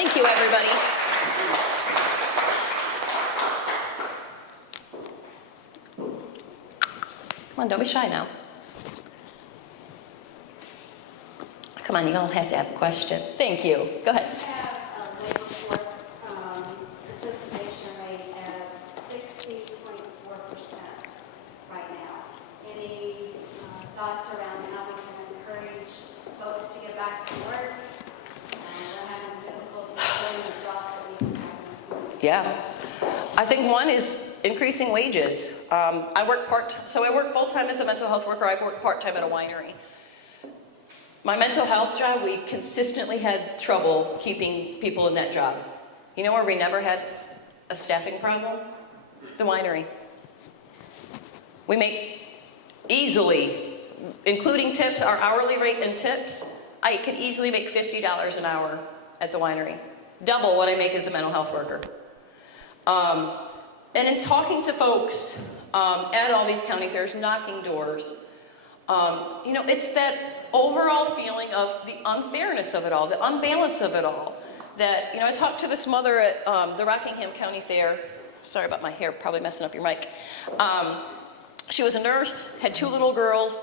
Thank you, everybody. Come on, don't be shy now. Come on, you don't have to have a question. Thank you. Go ahead. We have a labor force participation rate at 60.4% right now. Any thoughts around how we can encourage folks to get back to work? We're having difficulty filling the jobs that we have. Yeah. I think one is increasing wages. I work full-time as a mental health worker. I work part-time at a winery. My mental health job, we consistently had trouble keeping people in that job. You know where we never had a staffing problem? The winery. We make easily, including tips, our hourly rate and tips, I can easily make $50 an hour at the winery. Double what I make as a mental health worker. And in talking to folks at all these county fairs, knocking doors, it's that overall feeling of the unfairness of it all, the unbalance of it all. That, I talked to this mother at the Rockingham County Fair. Sorry about my hair, probably messing up your mic. She was a nurse, had 2 little girls,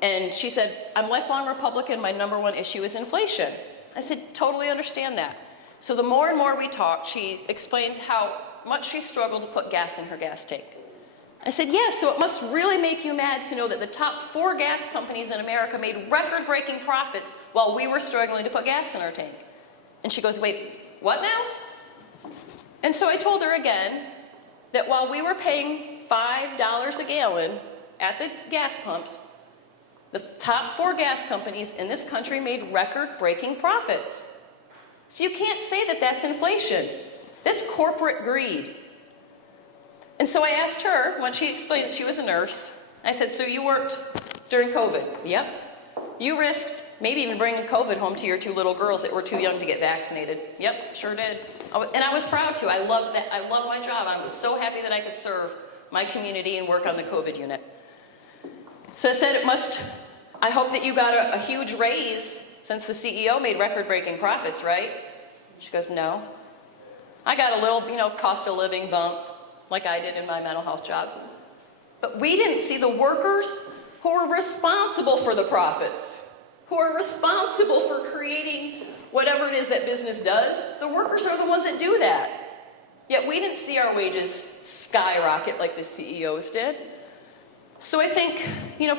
and she said, I'm lifelong Republican, my number one issue is inflation. I said, totally understand that. So the more and more we talked, she explained how much she struggled to put gas in her gas tank. I said, yes, so it must really make you mad to know that the top 4 gas companies in America made record-breaking profits while we were struggling to put gas in our tank. And she goes, wait, what now? And so I told her again that while we were paying $5 a gallon at the gas pumps, the top 4 gas companies in this country made record-breaking profits. So you can't say that that's inflation. That's corporate greed. And so I asked her, when she explained that she was a nurse, I said, so you worked during COVID? Yep. You risked maybe even bringing COVID home to your 2 little girls that were too young to get vaccinated? Yep, sure did. And I was proud to. I love that. I love my job. I was so happy that I could serve my community and work on the COVID unit. So I said, I hope that you got a huge raise since the CEO made record-breaking profits, right? She goes, no. I got a little, cost of living bump, like I did in my mental health job. But we didn't see the workers who are responsible for the profits, who are responsible for creating whatever it is that business does. The workers are the ones that do that. Yet we didn't see our wages skyrocket like the CEOs did. So I think,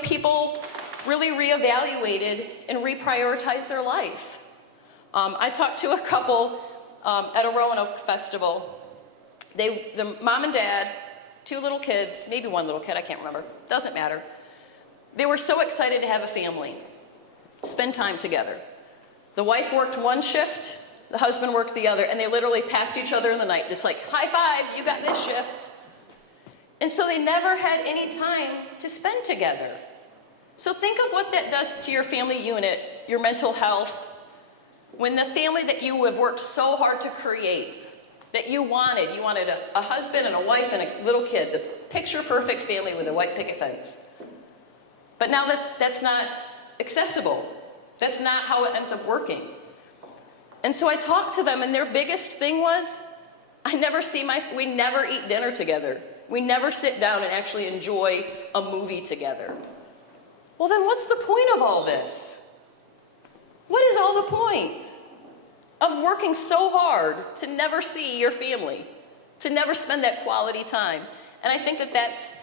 people really reevaluated and reprioritized their life. I talked to a couple at a Roanoke festival. The mom and dad, 2 little kids, maybe 1 little kid, I can't remember, doesn't matter. They were so excited to have a family, spend time together. The wife worked 1 shift, the husband worked the other, and they literally passed each other in the night, just like, high five, you got this shift. And so they never had any time to spend together. So think of what that does to your family unit, your mental health, when the family that you have worked so hard to create, that you wanted a husband and a wife and a little kid, the picture-perfect family with a white picket fence. But now that's not accessible. That's not how it ends up working. And so I talked to them, and their biggest thing was, we never eat dinner together. We never sit down and actually enjoy a movie together. Well, then what's the point of all this? What is all the point of working so hard to never see your family, to never spend that quality time? And I think that that's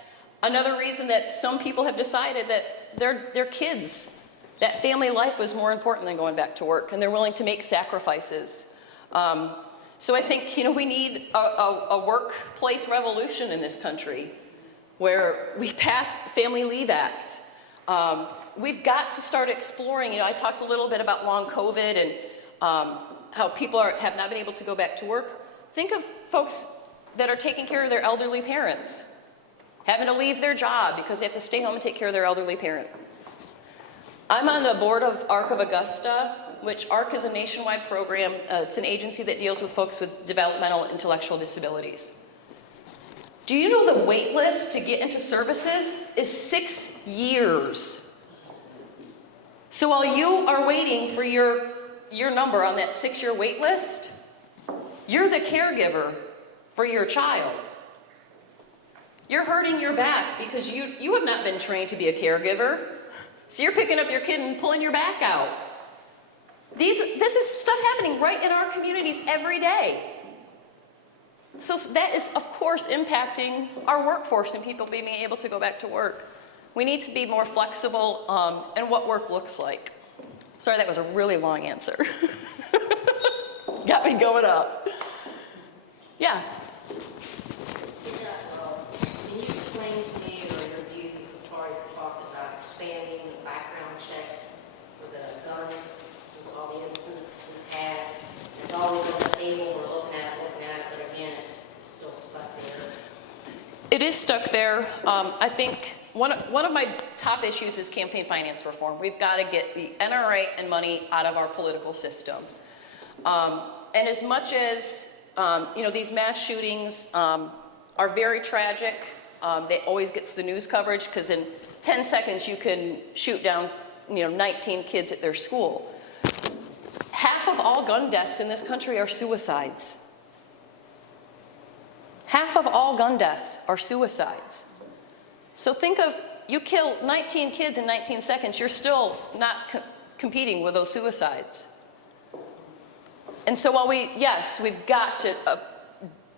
another reason that some people have decided that their kids, that family life was more important than going back to work, and they're willing to make sacrifices. So I think, we need a workplace revolution in this country where we pass the Family Leave Act. We've got to start exploring, I talked a little bit about long COVID and how people have not been able to go back to work. Think of folks that are taking care of their elderly parents, having to leave their job because they have to stay home and take care of their elderly parent. I'm on the board of ARC of Augusta, which ARC is a nationwide program. It's an agency that deals with folks with developmental and intellectual disabilities. Do you know the wait list to get into services is 6 years? So while you are waiting for your number on that 6-year wait list, You're the caregiver for your child. You're hurting your back because you have not been trained to be a caregiver. So you're picking up your kid and pulling your back out. This is stuff happening right in our communities every day. So that is, of course, impacting our workforce and people being able to go back to work. We need to be more flexible in what work looks like. Sorry, that was a really long answer. Got me going up. Yeah. Can you explain to me your views as far as you're talking about expanding the background checks for the guns, since all the incidents we've had, it's always on the table, we're looking at it, but again, it's still stuck there. It is stuck there. I think one of my top issues is campaign finance reform. We've got to get the NRA and money out of our political system. And as much as these mass shootings are very tragic, they always gets the news coverage because in 10 seconds you can shoot down 19 kids at their school. Half of all gun deaths in this country are suicides. Half of all gun deaths are suicides. So think of, you kill 19 kids in 19 seconds, you're still not competing with those suicides. And so while we've got to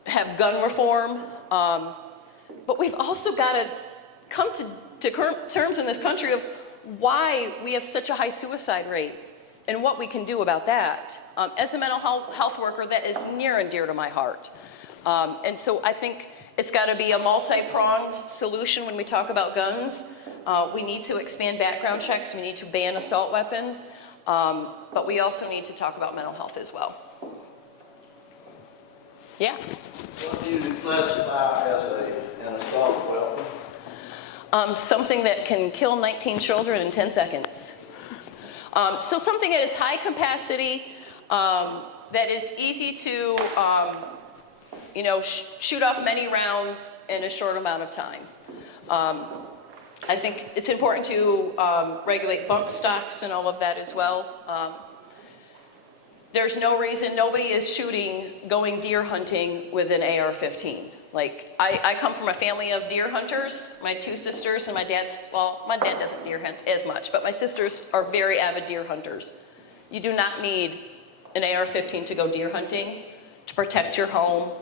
have gun reform, but we've also got to come to terms in this country of why we have such a high suicide rate and what we can do about that. As a mental health worker, that is near and dear to my heart. And so I think it's got to be a multi-pronged solution when we talk about guns. We need to expand background checks. We need to ban assault weapons. But we also need to talk about mental health as well. Yeah? What do you classify as an assault weapon? Something that can kill 19 children in 10 seconds. So something that is high capacity, that is easy to shoot off many rounds in a short amount of time. I think it's important to regulate bump stocks and all of that as well. There's no reason nobody is shooting, going deer hunting with an AR-15. Like, I come from a family of deer hunters. My two sisters and my dad doesn't deer hunt as much, but my sisters are very avid deer hunters. You do not need an AR-15 to go deer hunting to protect your home.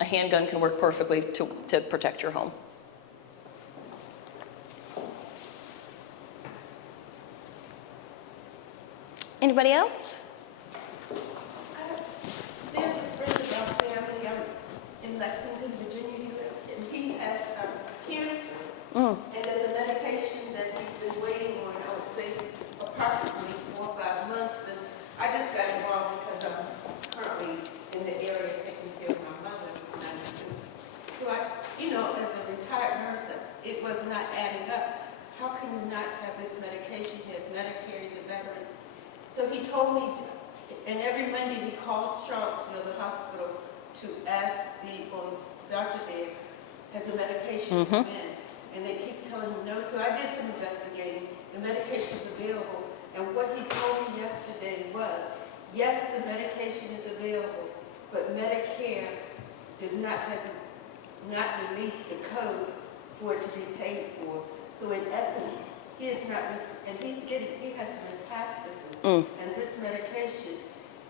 A handgun can work perfectly to protect your home. Anybody else? There's a friend of our family in Lexington, Virginia. He lives, and he has cancer. And there's a medication that he's been waiting on, I would say, approximately 4 or 5 months. And I just got involved because I'm currently in the area taking care of my mother who's 92. So as a retired nurse, it was not adding up. How can you not have this medication? He has Medicare, he's a veteran. So he told me, and every Monday he calls Charlottesville, the hospital, to ask the doctor there, has the medication come in? And they keep telling him no. So I did some investigating. The medication's available. And what he told me yesterday was, yes, the medication is available, but Medicare has not released the code for it to be paid for. So in essence, he is not, and he has metastasis. And this medication,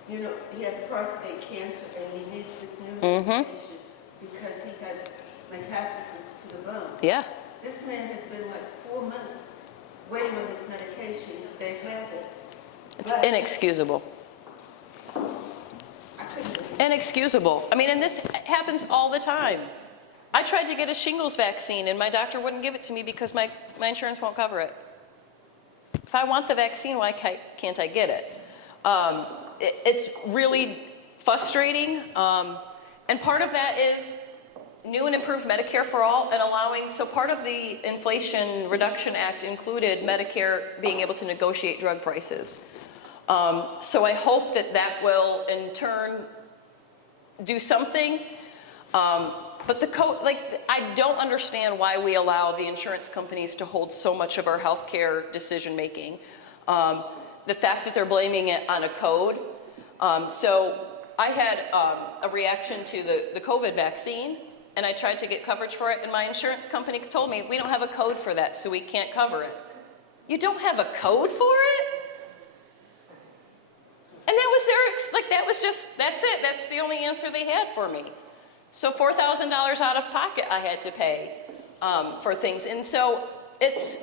he has prostate cancer and he needs this new medication because he has metastasis to the bone. Yeah. This man has been 4 months waiting on this medication. They have it. It's inexcusable. I couldn't. Inexcusable. I mean, and this happens all the time. I tried to get a shingles vaccine and my doctor wouldn't give it to me because my insurance won't cover it. If I want the vaccine, why can't I get it? It's really frustrating. And part of that is new and improved Medicare for all and allowing, so part of the Inflation Reduction Act included Medicare being able to negotiate drug prices. So I hope that will in turn do something. But I don't understand why we allow the insurance companies to hold so much of our healthcare decision making. The fact that they're blaming it on a code. So I had a reaction to the COVID vaccine, and I tried to get coverage for it, and my insurance company told me, we don't have a code for that, so we can't cover it. You don't have a code for it? And that was that's it. That's the only answer they had for me. So $4,000 out of pocket I had to pay for things. And so it's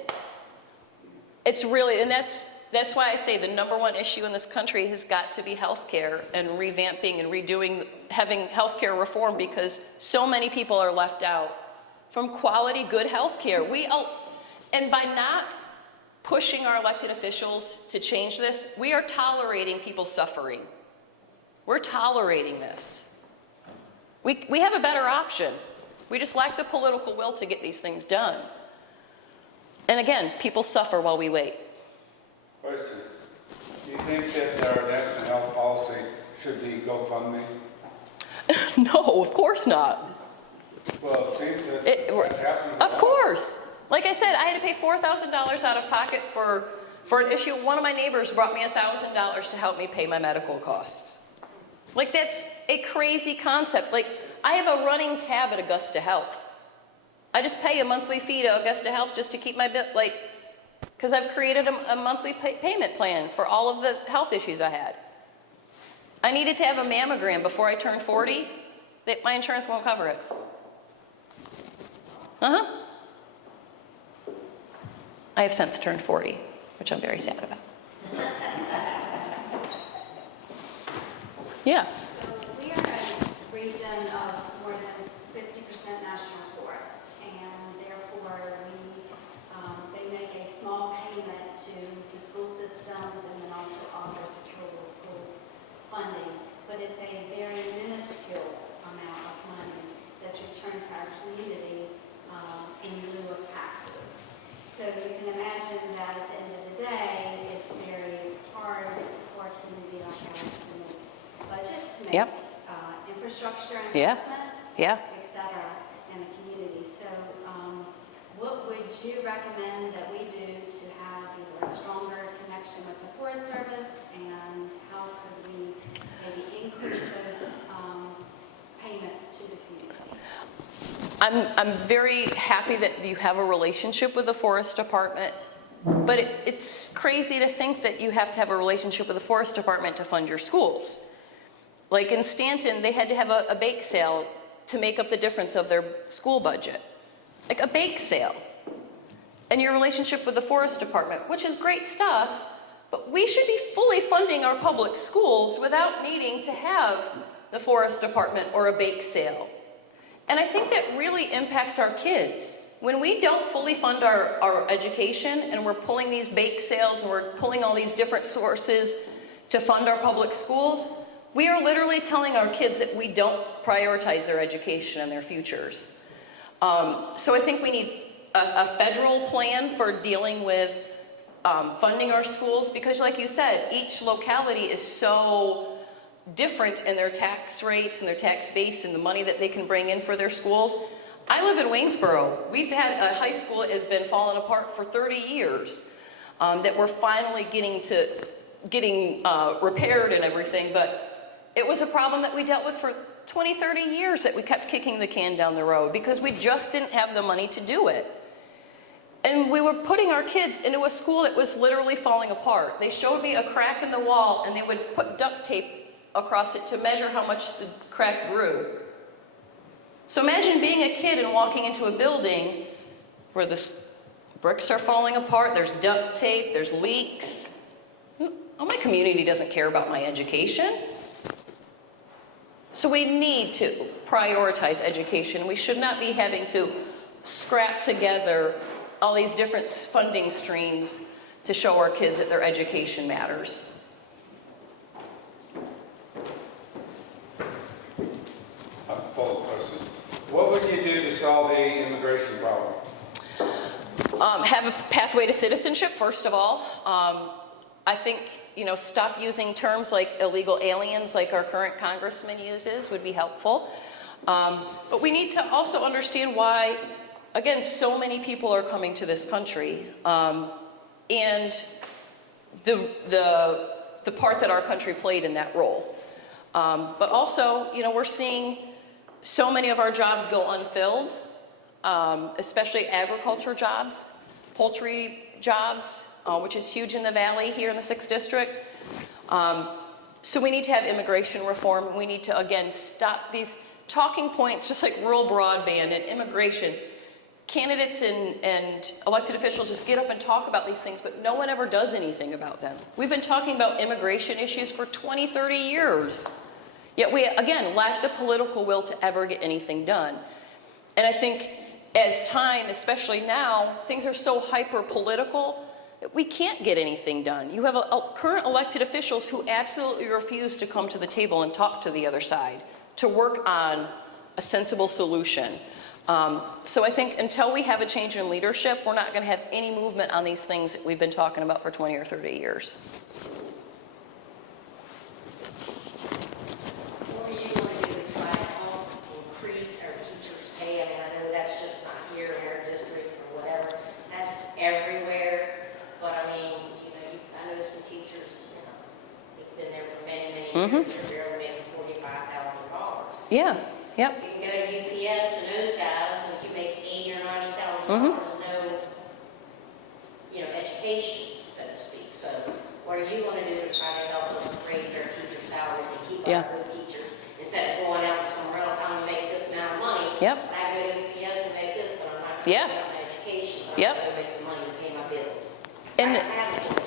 really, and that's why I say the number one issue in this country has got to be healthcare and revamping and redoing, having healthcare reform, because so many people are left out from quality, good healthcare. And by not pushing our elected officials to change this, we are tolerating people suffering. We're tolerating this. We have a better option. We just lack the political will to get these things done. And again, people suffer while we wait. Question. Do you think that our national health policy should be GoFundMe? No, of course not. Well, it seems that that's happening. Of course. Like I said, I had to pay $4,000 out of pocket for an issue. One of my neighbors brought me $1,000 to help me pay my medical costs. Like, that's a crazy concept. Like, I have a running tab at Augusta Health. I just pay a monthly fee to Augusta Health just to keep my bill, like, because I've created a monthly payment plan for all of the health issues I had. I needed to have a mammogram before I turned 40. My insurance won't cover it. I have since turned 40, which I'm very sad about. Yeah. So we are a region of more than 50% national forest, and therefore they make a small payment to the school systems and then also offer securable schools funding. But it's a very minuscule amount of money that's returned to our community in lieu of taxes. So you can imagine that at the end of the day, it's very hard for a community like ours to make budget, to make infrastructure investments, et cetera, in the community. So what would you recommend that we do to have either a stronger connection with the Forest Service, and how could we maybe increase those payments to the community? I'm very happy that you have a relationship with the Forest Department, but it's crazy to think that you have to have a relationship with the Forest Department to fund your schools. Like in Stanton, they had to have a bake sale to make up the difference of their school budget. Like a bake sale. And your relationship with the Forest Department, which is great stuff, but we should be fully funding our public schools without needing to have the Forest Department or a bake sale. And I think that really impacts our kids. When we don't fully fund our education, and we're pulling these bake sales and we're pulling all these different sources to fund our public schools, we are literally telling our kids that we don't prioritize their education and their futures. So I think we need a federal plan for dealing with funding our schools, because like you said, each locality is so different in their tax rates and their tax base and the money that they can bring in for their schools. I live in Waynesboro. We've had a high school that has been falling apart for 30 years that we're finally getting repaired and everything, but it was a problem that we dealt with for 20, 30 years, that we kept kicking the can down the road because we just didn't have the money to do it. And we were putting our kids into a school that was literally falling apart. They showed me a crack in the wall and they would put duct tape across it to measure how much the crack grew. So imagine being a kid and walking into a building where the bricks are falling apart, there's duct tape, there's leaks. Oh, my community doesn't care about my education. So we need to prioritize education. We should not be having to scrap together all these different funding streams to show our kids that their education matters. Full of questions. What would you do to solve the immigration problem? Have a pathway to citizenship, first of all. I think, stop using terms like illegal aliens like our current congressman uses would be helpful. But we need to also understand why, again, so many people are coming to this country, and the part that our country played in that role. But also, we're seeing so many of our jobs go unfilled, especially agriculture jobs, poultry jobs, which is huge in the valley here in the 6th District. So we need to have immigration reform. We need to, again, stop these talking points, just like rural broadband and immigration. Candidates and elected officials just get up and talk about these things, but no one ever does anything about them. We've been talking about immigration issues for 20, 30 years. Yet we, again, lack the political will to ever get anything done. And I think as time, especially now, things are so hyper-political that we can't get anything done. You have current elected officials who absolutely refuse to come to the table and talk to the other side, to work on a sensible solution. So I think until we have a change in leadership, we're not going to have any movement on these things that we've been talking about for 20 or 30 years. What are you going to do to try to help increase our teachers' pay? I mean, I know that's just not here in our district or whatever. That's everywhere. But I mean, I know some teachers, they've been there for many, many years. They're barely making $45,000. Yeah, yep. You can go to UPS and those guys, and you make $80,000 or $90,000 and no, education, so to speak. So, what are you going to do to try to help us raise our teachers' salaries and keep our good teachers instead of going out somewhere else? I'm going to make this amount of money. Yep. And I go to UPS and make this, but I'm not going to get my education. But I'm going to make the money to pay my bills. And I have to.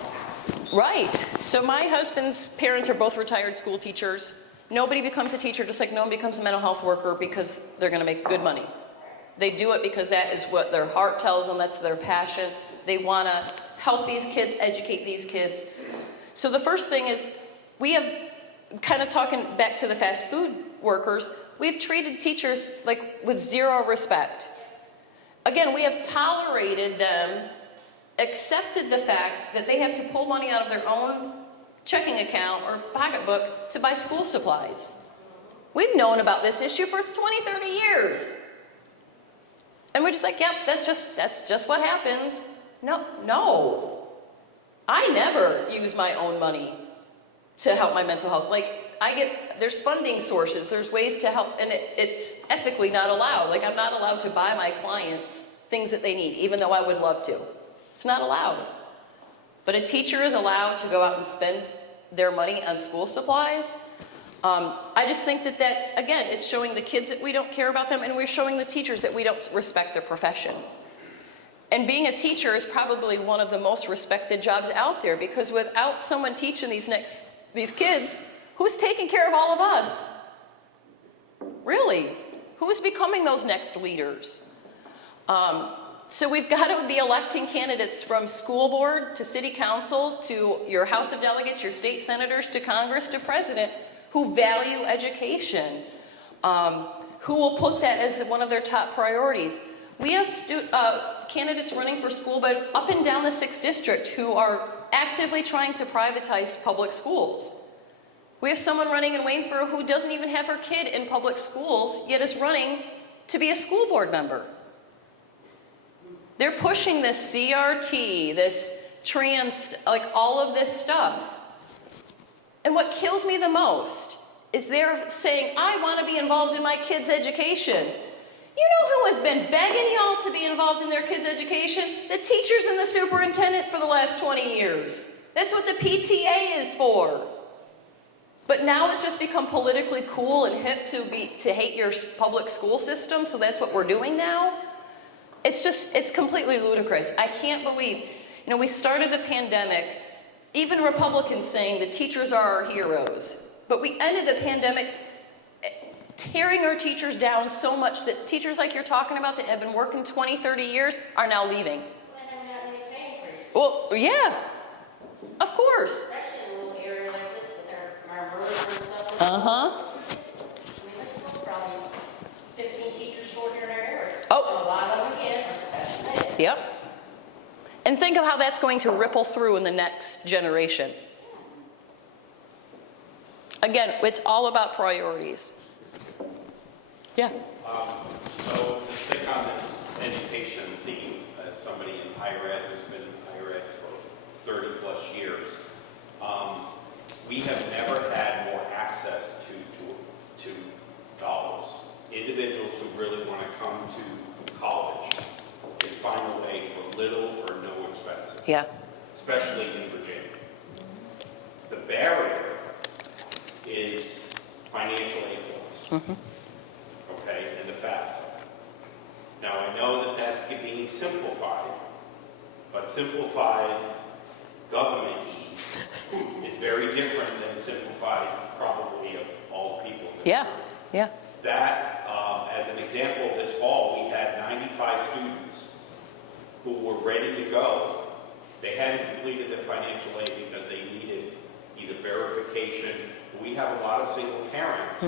right. So my husband's parents are both retired school teachers. Nobody becomes a teacher just like no one becomes a mental health worker because they're going to make good money. They do it because that is what their heart tells them. That's their passion. They want to help these kids, educate these kids. So the first thing is we have, kind of talking back to the fast food workers, we've treated teachers like with zero respect. Again, we have tolerated them, accepted the fact that they have to pull money out of their own checking account or pocketbook to buy school supplies. We've known about this issue for 20, 30 years. And we're just like, yep, that's just what happens. No. I never use my own money to help my mental health. Like, there's funding sources, there's ways to help, and it's ethically not allowed. Like, I'm not allowed to buy my clients things that they need, even though I would love to. It's not allowed. But a teacher is allowed to go out and spend their money on school supplies. I just think that's, again, it's showing the kids that we don't care about them, and we're showing the teachers that we don't respect their profession. And being a teacher is probably one of the most respected jobs out there, because without someone teaching these kids, who's taking care of all of us? Really? Who's becoming those next leaders? So we've got to be electing candidates from school board to city council to your House of Delegates, your state senators, to Congress, to president, who value education, who will put that as one of their top priorities. We have candidates running for school board up and down the 6th District who are actively trying to privatize public schools. We have someone running in Waynesboro who doesn't even have her kid in public schools, yet is running to be a school board member. They're pushing this CRT, this trans, like all of this stuff. And what kills me the most is they're saying, I want to be involved in my kids' education. You know who has been begging y'all to be involved in their kids' education? The teachers and the superintendent for the last 20 years. That's what the PTA is for. But now it's just become politically cool and hip to hate your public school system, so that's what we're doing now. It's completely ludicrous. I can't believe, we started the pandemic, even Republicans saying the teachers are our heroes. But we ended the pandemic tearing our teachers down so much that teachers like you're talking about that have been working 20, 30 years are now leaving. Well, yeah, of course. Especially in a little area like this with our murder and stuff. Uh-huh. There's still probably 15 teachers short here in our area. Oh. A lot of them again are special ed. Yep. And think of how that's going to ripple through in the next generation. Again, it's all about priorities. Yeah. So to stick on this education theme, as somebody in higher ed who's been in higher ed for 30 plus years, we have never had more access to Yeah. especially in Virginia. The barrier is financial aid laws, okay, and the FAFSA. Now, I know that that's being simplified, but simplified government ease is very different than simplified probably of all the people. Yeah, yeah. That, as an example, this fall, we had 95 students who were ready to go. They hadn't completed their financial aid because they needed either verification. We have a lot of single parents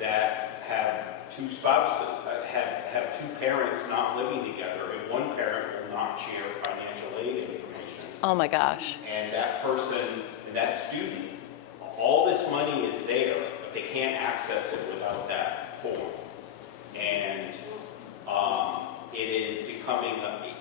that have two spouses, have two parents not living together, and one parent will not share financial aid information. Oh my gosh. And that person, and that student, all this money is there, but they can't access it without that form. And it is becoming,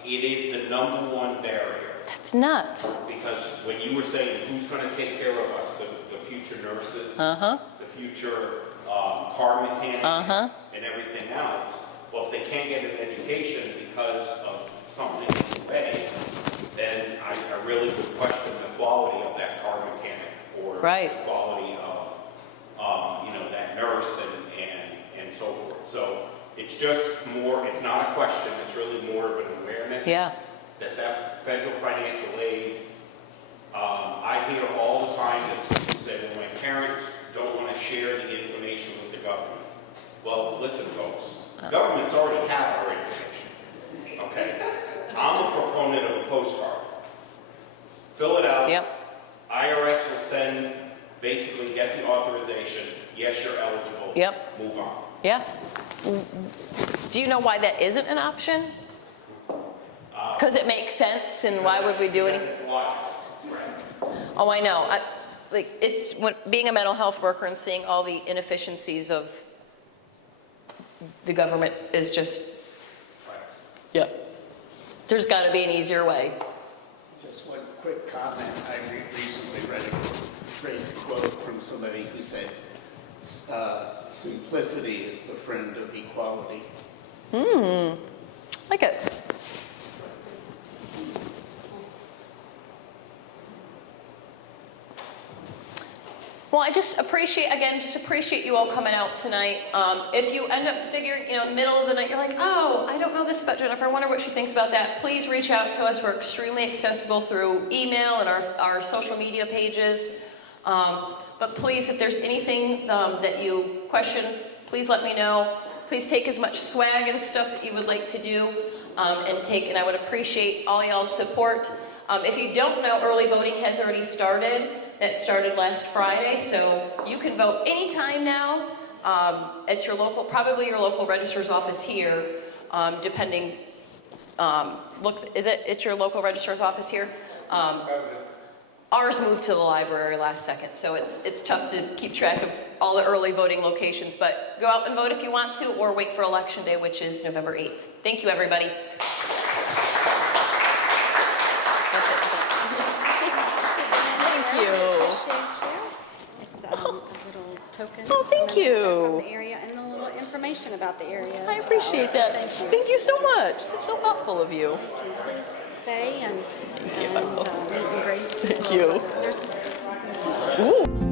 it is the number one barrier. That's nuts. Because when you were saying, who's going to take care of us, the future nurses, the future car mechanic, and everything else, well, if they can't get an education because of something in the way, then I really would question the quality of that car mechanic or the quality of, you know, that nurse and so forth. So it's just more, it's not a question, it's really more of an awareness that federal financial aid, I hear all the time that students say, well, my parents don't want to share the information with the government. Well, listen, folks, governments already have our information, okay? I'm a proponent of a postcard. Fill it out. IRS will send, basically get the authorization. Yes, you're eligible. Move on. Yeah. Do you know why that isn't an option? Because it makes sense, and why would we do it? Because it's logical. Right. Oh, I know. It's being a mental health worker and seeing all the inefficiencies of the government is just, there's got to be an easier way. Just one quick comment. I recently read a great quote from somebody who said, simplicity is the friend of equality. Like it. Well, I just appreciate you all coming out tonight. If you end up figuring, in the middle of the night, you're like, oh, I don't know this about Jennifer. I wonder what she thinks about that. Please reach out to us. We're extremely accessible through email and our social media pages. But please, if there's anything that you question, please let me know. Please take as much swag and stuff that you would like to do and I would appreciate all y'all's support. If you don't know, early voting has already started. That started last Friday, so you can vote anytime now at your local, probably your local registrar's office here, depending. It's your local registrar's office here? Ours moved to the library last second, so it's tough to keep track of all the early voting locations, but go out and vote if you want to, or wait for Election Day, which is November 8th. Thank you, everybody. That's it. Thank you. Appreciate you. It's a little token. Oh, thank you. From the area and a little information about the area. I as appreciate well. that. So Thank you so much. That's so thoughtful of you. please stay and meet and greet. Thank you. There's Ooh.